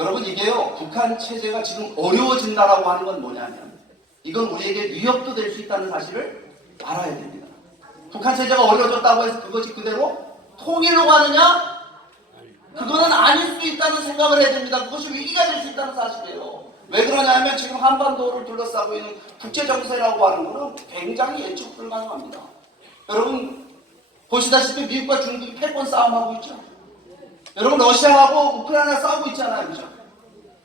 여러분 이게요, 북한 체제가 지금 어려워진다라고 하는 건 뭐냐면 이건 우리에게 위협도 될 수 있다는 사실을 알아야 됩니다. 북한 체제가 어려워졌다고 해서 그것이 그대로 통일로 가느냐? 그거는 아닐 수 있다는 생각을 해야 됩니다. 그것이 위기가 될 수 있다는 사실이에요. 왜 그러냐면 지금 한반도를 둘러싸고 있는 국제정세라고 하는 것은 굉장히 예측 불가능합니다. 여러분 보시다시피 미국과 중국이 패권 싸움하고 있죠. 여러분 러시아하고 우크라이나 싸우고 있잖아요. 그죠?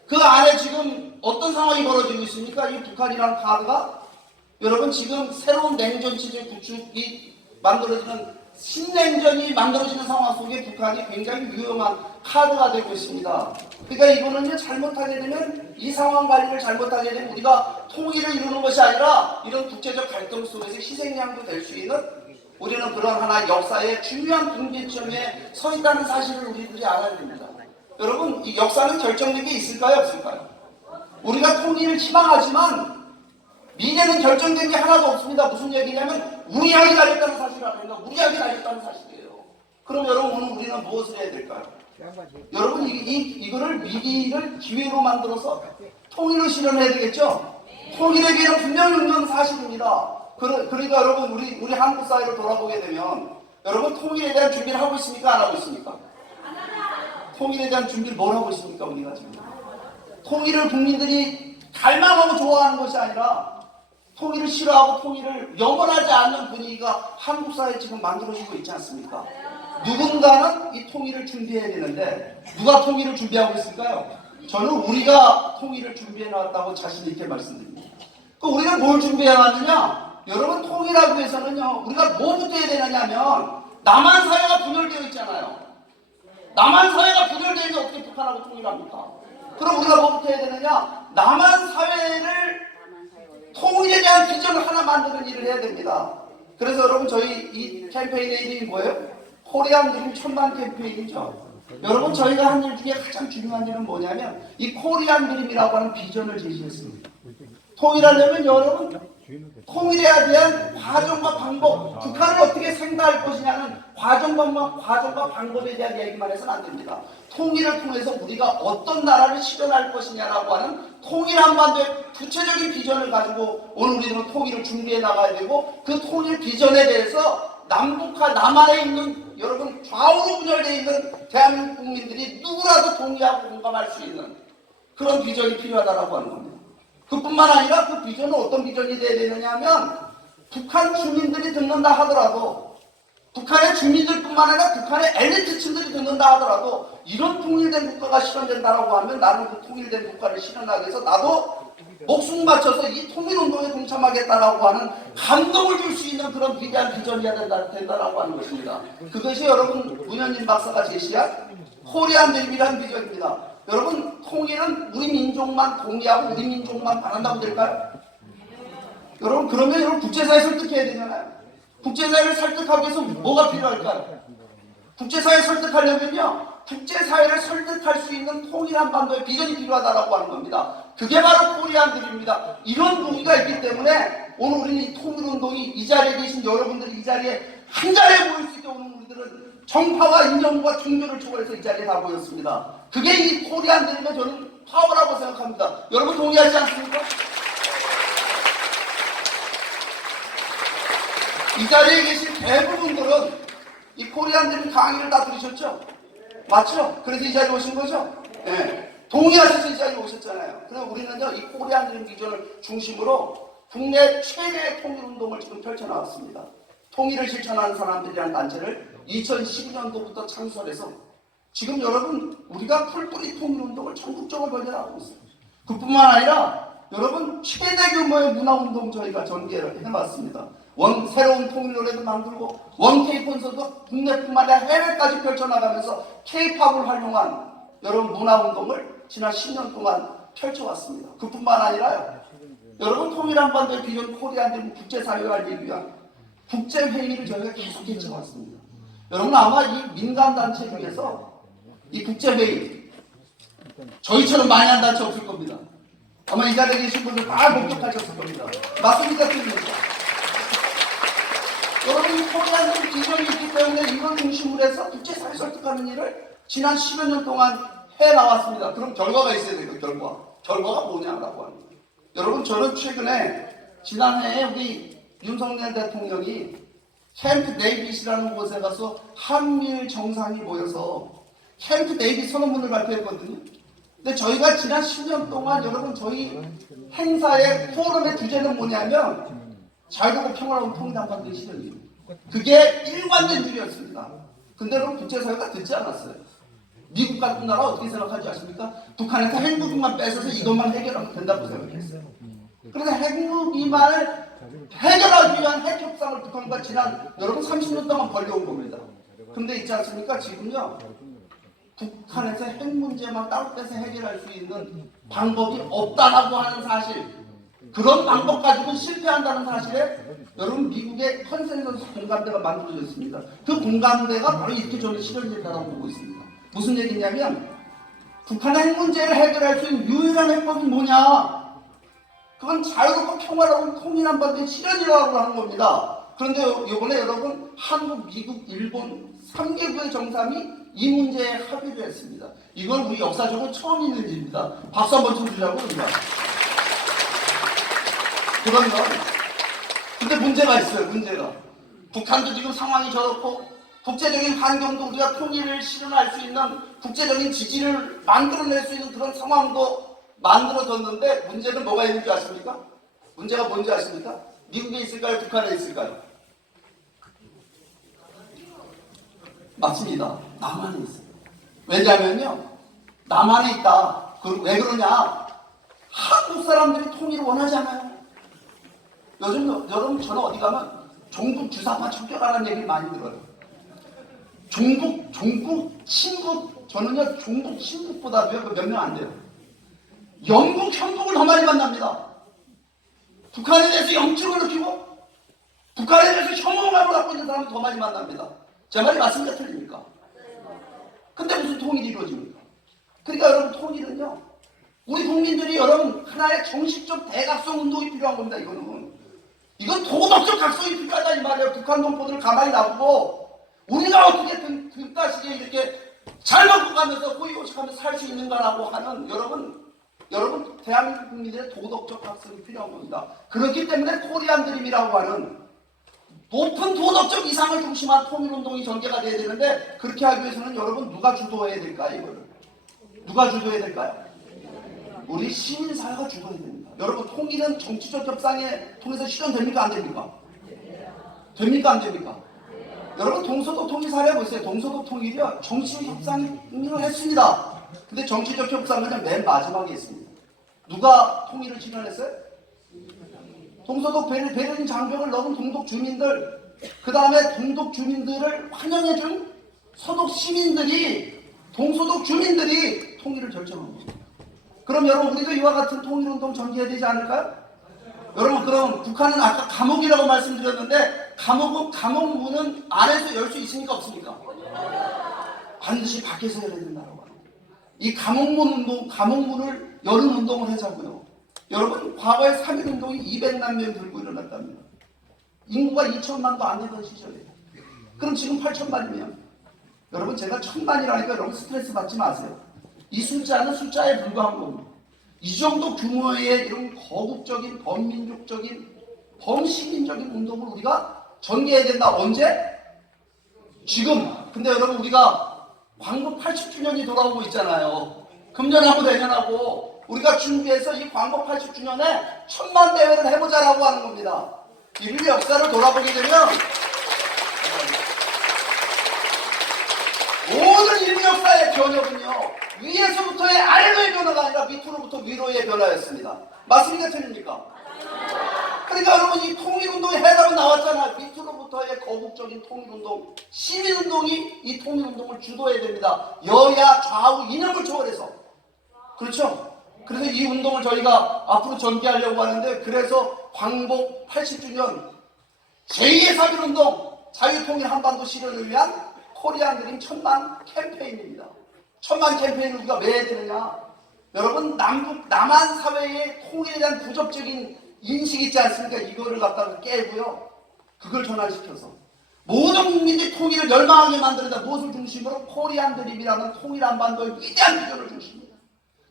그 안에 지금 어떤 상황이 벌어지고 있습니까? 이 북한이라는 카드가 여러분 지금 새로운 냉전 체제 구축이 만들어지는 신냉전이 만들어지는 상황 속에 북한이 굉장히 위험한 카드가 되고 있습니다. 그러니까 이거는요, 잘못하게 되면 이 상황 관리를 잘못하게 되면 우리가 통일을 이루는 것이 아니라 이런 국제적 갈등 속에서 희생양도 될 수 있는 우리는 그런 하나의 역사의 중요한 분기점에 서 있다는 사실을 우리들이 알아야 됩니다. 여러분 이 역사는 결정된 게 있을까요? 없을까요? 우리가 통일을 희망하지만 미래는 결정된 게 하나도 없습니다. 무슨 얘기냐면 우리하게 달렸다는 사실을 알아야 됩니다. 우리하게 달렸다는 사실이에요. 그럼 여러분 오늘 우리는 무엇을 해야 될까요? 여러분 이거를 위기를 기회로 만들어서 통일을 실현해야 되겠죠? 통일의 기회는 분명히 있는 사실입니다. 그러니까 여러분 우리 한국 사회로 돌아보게 되면 여러분 통일에 대한 준비를 하고 있습니까? 안 하고 있습니까? 통일에 대한 준비를 뭘 하고 있습니까? 우리가 지금 통일을 국민들이 갈망하고 좋아하는 것이 아니라 통일을 싫어하고 통일을 영원하지 않는 분위기가 한국 사회에 지금 만들어지고 있지 않습니까? 누군가는 이 통일을 준비해야 되는데 누가 통일을 준비하고 있을까요? 저는 우리가 통일을 준비해 놨다고 자신 있게 말씀드립니다. 우리가 뭘 준비해 놨느냐? 여러분 통일하기 위해서는요, 우리가 뭐부터 해야 되느냐 하면 남한 사회가 분열되어 있잖아요. 남한 사회가 분열되면 어떻게 북한하고 통일합니까? 그럼 우리가 뭐부터 해야 되느냐? 남한 사회를 통일에 대한 비전을 하나 만드는 일을 해야 됩니다. 그래서 여러분 저희 이 캠페인의 이름이 뭐예요? 코리안 드림 천만 캠페인이죠. 여러분 저희가 한 일 중에 가장 중요한 일은 뭐냐면 이 코리안 드림이라고 하는 비전을 제시했습니다. 통일하려면 여러분 통일에 대한 과정과 방법, 북한을 어떻게 생각할 것이냐는 과정과 방법에 대한 얘기만 해서는 안 됩니다. 통일을 통해서 우리가 어떤 나라를 실현할 것이냐라고 하는 통일 한반도의 구체적인 비전을 가지고 오늘 우리는 통일을 준비해 나가야 되고 그 통일 비전에 대해서 남북한 남한에 있는 여러분 좌우로 분열되어 있는 대한민국 국민들이 누구라도 동의하고 공감할 수 있는 그런 비전이 필요하다고 하는 겁니다. 그뿐만 아니라 그 비전은 어떤 비전이 돼야 되느냐 하면 북한 주민들이 듣는다 하더라도 북한의 주민들뿐만 아니라 북한의 엘리트층들이 듣는다 하더라도 이런 통일된 국가가 실현된다라고 하면 나는 그 통일된 국가를 실현하기 위해서 나도 목숨 바쳐서 이 통일운동에 동참하겠다라고 하는 감동을 줄 수 있는 그런 위대한 비전이어야 된다라고 하는 것입니다. 그것이 여러분 문현진 박사가 제시한 코리안 드림이라는 비전입니다. 여러분 통일은 우리 민족만 동의하고 우리 민족만 바란다고 될까요? 여러분 그러면 여러분 국제사회 설득해야 되잖아요. 국제사회를 설득하기 위해서 뭐가 필요할까요? 국제사회 설득하려면요 국제사회를 설득할 수 있는 통일 한반도의 비전이 필요하다라고 하는 겁니다. 그게 바로 코리안 드림입니다. 이런 동의가 있기 때문에 오늘 우리는 이 통일운동이 이 자리에 계신 여러분들이 이 자리에 한 자리에 모일 수 있게 오늘 우리들은 정파와 인정과 종교를 초월해서 이 자리에 다 모였습니다. 그게 이 코리안 드림의 저는 파워라고 생각합니다. 여러분 동의하지 않습니까? 이 자리에 계신 대부분들은 이 코리안 드림 강의를 다 들으셨죠? 맞죠? 그래서 이 자리에 오신 거죠? 네. 동의하셔서 이 자리에 오셨잖아요. 그래서 우리는요, 이 코리안 드림 비전을 중심으로 국내 최대의 통일운동을 지금 펼쳐나왔습니다. 통일을 실천하는 사람들이라는 단체를 2012년도부터 창설해서 지금 여러분 우리가 풀뿌리 통일운동을 전국적으로 벌여나가고 있어요. 그뿐만 아니라 여러분 최대 규모의 문화운동 저희가 전개를 해봤습니다. 새로운 통일 노래도 만들고 원케이 콘서트도 국내뿐만 아니라 해외까지 펼쳐나가면서 K-팝을 활용한 여러분 문화운동을 지난 10년 동안 펼쳐왔습니다. 그뿐만 아니라요. 여러분 통일 한반도의 비전 코리안 드림 국제사회화를 위한 국제회의를 저희가 계속 개최해왔습니다. 여러분 아마 이 민간단체 중에서 이 국제회의 저희처럼 많이 한 단체 없을 겁니다. 아마 이 자리에 계신 분들 다 목격하셨을 겁니다. 맞습니까? 틀립니까? 여러분 이 코리안 드림 비전이 있기 때문에 이걸 중심으로 해서 국제사회 설득하는 일을 지난 10여 년 동안 해 나왔습니다. 그럼 결과가 있어야 돼요. 결과가 뭐냐라고 하는 거예요. 여러분, 저는 최근에 지난해에 우리 윤석열 대통령이 캠프 데이빗이라는 곳에 가서 한미일 정상이 모여서 캠프 데이빗 선언문을 발표했거든요. 근데 저희가 지난 10년 동안 여러분 저희 행사의 포럼의 주제는 뭐냐면 자유롭고 평화로운 통일 한반도의 실현이에요. 그게 일관된 일이었습니다. 근데 여러분 국제사회가 듣지 않았어요. 미국 같은 나라 어떻게 생각하지 아십니까? 북한에서 핵무기만 뺏어서 이것만 해결하면 된다고 생각했어요. 그래서 핵무기만을 해결하기 위한 핵협상을 북한과 지난 여러분 30년 동안 벌려온 겁니다. 근데 있지 않습니까? 지금요 북한에서 핵 문제만 따로 빼서 해결할 수 있는 방법이 없다라고 하는 사실, 그런 방법 가지고는 실패한다는 사실에 여러분 미국의 컨센서스 공감대가 만들어졌습니다. 그 공감대가 바로 이렇게 저는 실현된다고 보고 있습니다. 무슨 얘기냐면 북한의 핵 문제를 해결할 수 있는 유일한 해법이 뭐냐? 그건 자유롭고 평화로운 통일 한반도의 실현이라고 하는 겁니다. 그런데 이번에 여러분 한국, 미국, 일본 3개국의 정상이 이 문제에 합의를 했습니다. 이건 우리 역사적으로 처음 있는 일입니다. 박수 한번 쳐주자고 합니다. 그러면 근데 문제가 있어요. 문제가 북한도 지금 상황이 저렇고 국제적인 환경도 우리가 통일을 실현할 수 있는 국제적인 지지를 만들어낼 수 있는 그런 상황도 만들어졌는데 문제는 뭐가 있는지 아십니까? 문제가 뭔지 아십니까? 미국에 있을까요? 북한에 있을까요? 맞습니다. 남한에 있어요. 왜냐면요 남한에 있다. 왜 그러냐? 한국 사람들이 통일을 원하지 않아요. 요즘 여러분 저는 어디 가면 종북 주사파 척결하는 얘기를 많이 들어요. 종북 친북, 저는요 종북 친북보다도요 몇 명 안 돼요. 영북 현북을 더 많이 만납니다. 북한에 대해서 영축을 느끼고 북한에 대해서 혐오감을 갖고 있는 사람을 더 많이 만납니다. 제 말이 맞습니까? 틀립니까? 근데 무슨 통일이 이루어집니까? 그러니까 여러분 통일은요 우리 국민들이 여러분 하나의 정식적 대각성 운동이 필요한 겁니다. 이건 도덕적 각성이 필요하다 이 말이에요. 북한 동포들을 가만히 놔두고 우리가 어떻게 등 따시게 이렇게 잘 먹고 가면서 호의호식하면서 살 수 있는가라고 하는 여러분 대한민국 국민들의 도덕적 각성이 필요한 겁니다. 그렇기 때문에 코리안 드림이라고 하는 높은 도덕적 이상을 중심한 통일운동이 전개가 돼야 되는데 그렇게 하기 위해서는 여러분 누가 주도해야 될까요? 이거를 누가 주도해야 될까요? 우리 시민사회가 주도해야 됩니다. 여러분 통일은 정치적 협상에 통해서 실현됩니까? 안 됩니까? 됩니까? 안 됩니까? 여러분 동서도 통일 사례 보세요. 동서도 통일이요 정치적 협상을 했습니다. 근데 정치적 협상은 맨 마지막에 있습니다. 누가 통일을 실현했어요? 동서독 베를린 장벽을 넘은 동독 주민들, 그 다음에 동독 주민들을 환영해준 서독 시민들이, 동서독 주민들이 통일을 결정한 겁니다. 그럼 여러분 우리도 이와 같은 통일운동 전개해야 되지 않을까요? 여러분 그럼 북한은 아까 감옥이라고 말씀드렸는데 감옥 문은 안에서 열 수 있습니까? 없습니까? 반드시 밖에서 열어야 된다고 합니다. 이 감옥문을 여는 운동을 하자고요. 여러분 과거에 3.1운동이 200만 명 들고 일어났답니다. 인구가 2천만도 안 되던 시절에 그럼 지금 8천만이면 여러분 제가 1000만이라니까 여러분 스트레스 받지 마세요. 이 숫자는 숫자에 불과한 겁니다. 이 정도 규모의 이런 거국적인 범민족적인 범시민적인 운동을 우리가 전개해야 된다. 언제? 지금. 근데 여러분 우리가 광복 80주년이 돌아오고 있잖아요. 금년하고 내년하고 우리가 준비해서 이 광복 80주년에 1000만 대회를 해보자라고 하는 겁니다. 인류 역사를 돌아보게 되면 모든 인류 역사의 변혁은요 위에서부터의 아래로의 변화가 아니라 밑으로부터 위로의 변화였습니다. 맞습니까? 틀립니까? 그러니까 여러분 이 통일운동의 해답은 나왔잖아요. 밑으로부터의 거국적인 통일운동, 시민운동이 이 통일운동을 주도해야 됩니다. 여야 좌우 이념을 초월해서. 그렇죠? 그래서 이 운동을 저희가 앞으로 전개하려고 하는데 그래서 광복 80주년 제2의 3.1운동 자유통일 한반도 실현을 위한 코리안 드림 1000만 캠페인입니다. 1000만 캠페인을 우리가 왜 해야 되느냐? 여러분 남한 사회의 통일에 대한 부정적인 인식이 있지 않습니까? 이거를 갖다가 깨고요. 그걸 전환시켜서 모든 국민들이 통일을 열망하게 만드는데 무엇을 중심으로? 코리안 드림이라는 통일 한반도의 위대한 비전을 중심으로.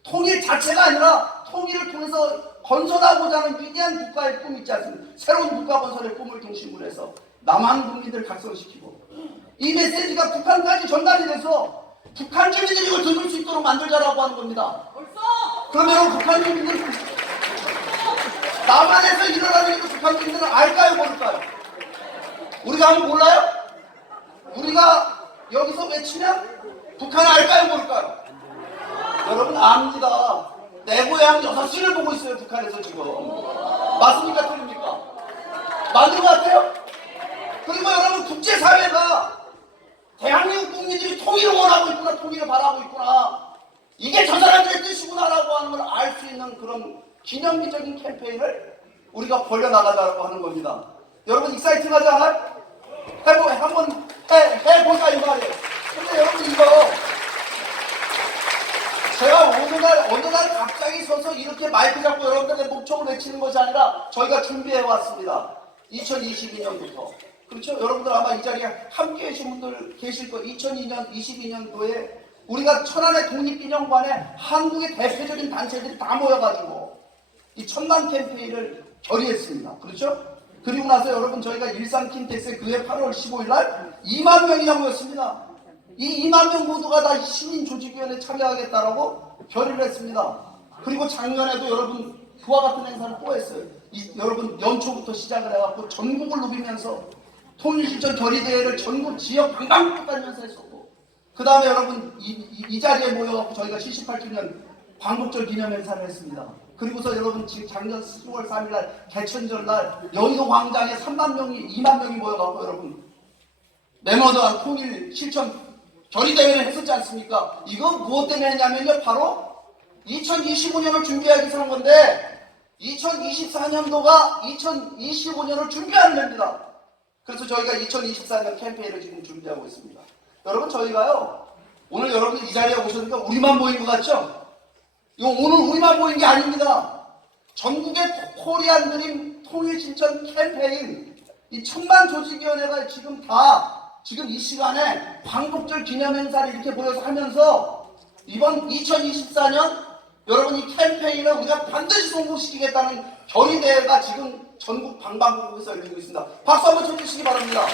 통일 자체가 아니라 통일을 통해서 건설하고자 하는 위대한 국가의 꿈이 있지 않습니까? 새로운 국가 건설의 꿈을 중심으로 해서 남한 국민들을 각성시키고 이 메시지가 북한까지 전달이 돼서 북한 주민들이 이걸 들을 수 있도록 만들자라고 하는 겁니다. 그러면 북한 주민들은 남한에서 일어나는 일을 북한 주민들은 알까요, 모를까요? 우리가 하면 몰라요? 우리가 여기서 외치면 북한은 알까요, 모를까요? 여러분 압니다. 내 고향 6시를 보고 있어요, 북한에서 지금. 맞습니까, 틀립니까? 맞는 것 같아요? 그리고 여러분 국제사회가 대한민국 국민들이 통일을 원하고 있구나, 통일을 바라고 있구나, 이게 저 사람들의 뜻이구나라고 하는 걸 알 수 있는 그런 기념비적인 캠페인을 우리가 벌려나가자고 하는 겁니다. 여러분 익사이팅하지 않아요? 한번 해볼까 이 말이에요. 근데 여러분 이거 제가 어느 날 갑자기 서서 이렇게 마이크 잡고 여러분들의 목청을 외치는 것이 아니라 저희가 준비해 왔습니다. 2022년부터. 그렇죠? 여러분들 아마 이 자리에 함께 계신 분들 계실 거예요. 22년도에 우리가 천안의 독립기념관에 한국의 대표적인 단체들이 다 모여가지고 이 천만 캠페인을 결의했습니다. 그렇죠? 그리고 나서 여러분 저희가 일산 킨텍스에 그해 8월 15일 날 2만 명이 모였습니다. 이 2만 명 모두가 다 시민조직위원회에 참여하겠다라고 결의를 했습니다. 그리고 작년에도 여러분 그와 같은 행사를 또 했어요. 여러분 연초부터 시작을 해갖고 전국을 누비면서 통일실천 결의대회를 전국 지역 관광국 다니면서 했었고, 그 다음에 여러분 이 자리에 모여갖고 저희가 78주년 광복절 기념행사를 했습니다. 그리고서 여러분 지금 작년 10월 3일날 개천절날 여의도 광장에 2만 명이 모여갖고 여러분 메모더한 통일 실천 결의대회를 했었지 않습니까? 이거 무엇 때문에 했냐면요, 바로 2025년을 준비하기 위해서 한 건데 2024년도가 2025년을 준비하는 겁니다. 그래서 저희가 2024년 캠페인을 지금 준비하고 있습니다. 여러분 저희가요, 오늘 여러분 이 자리에 오셨으니까 우리만 모인 것 같죠? 이거 오늘 우리만 모인 게 아닙니다. 전국의 코리안 드림 통일 실천 캠페인 이 천만 조직위원회가 지금 이 시간에 광복절 기념행사를 이렇게 모여서 하면서 이번 2024년 여러분 이 캠페인을 우리가 반드시 성공시키겠다는 결의대회가 지금 전국 방방곡곡에서 열리고 있습니다. 박수 한번 쳐주시기 바랍니다.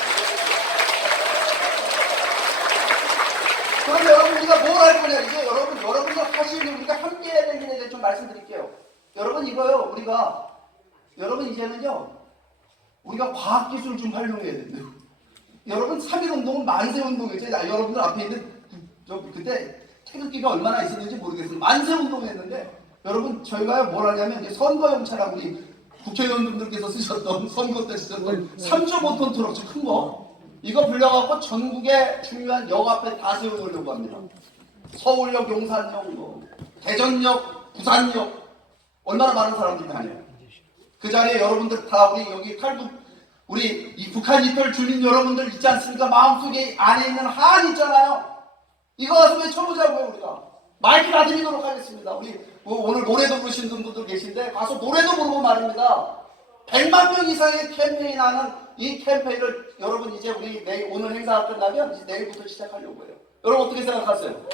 그럼 여러분 우리가 뭘 할 거냐, 이제 여러분들 하시는 우리가 함께 해야 되는 일에 대해 좀 말씀드릴게요. 여러분 이거요, 여러분 이제는요, 우리가 과학기술을 좀 활용해야 된대요. 여러분 3.1운동은 만세운동이죠. 여러분들 앞에 있는 그때 태극기가 얼마나 있었는지 모르겠어요. 만세운동 했는데 여러분 저희가 뭘 하냐면 선거용차라고 우리 국회의원분들께서 쓰셨던 선거 때 쓰셨던 3.5톤 트럭 큰 거, 이거 불려갖고 전국의 중요한 역 앞에 다 세워놓으려고 합니다. 서울역, 용산역, 대전역, 부산역, 얼마나 많은 사람들이 다녀요. 그 자리에 여러분들 다 우리 여기 우리 이 북한 이탈 주민 여러분들 있지 않습니까? 마음속에 안에 있는 한이 있잖아요. 이거 가서 외쳐보자고요. 우리가 마이크 다 드리도록 하겠습니다. 우리 오늘 노래도 부르신 분들도 계신데 가서 노래도 부르고 말입니다. 100만 명 이상의 캠페인하는 이 캠페인을 여러분 이제 우리 오늘 행사가 끝나면 이제 내일부터 시작하려고 해요. 여러분 어떻게 생각하세요?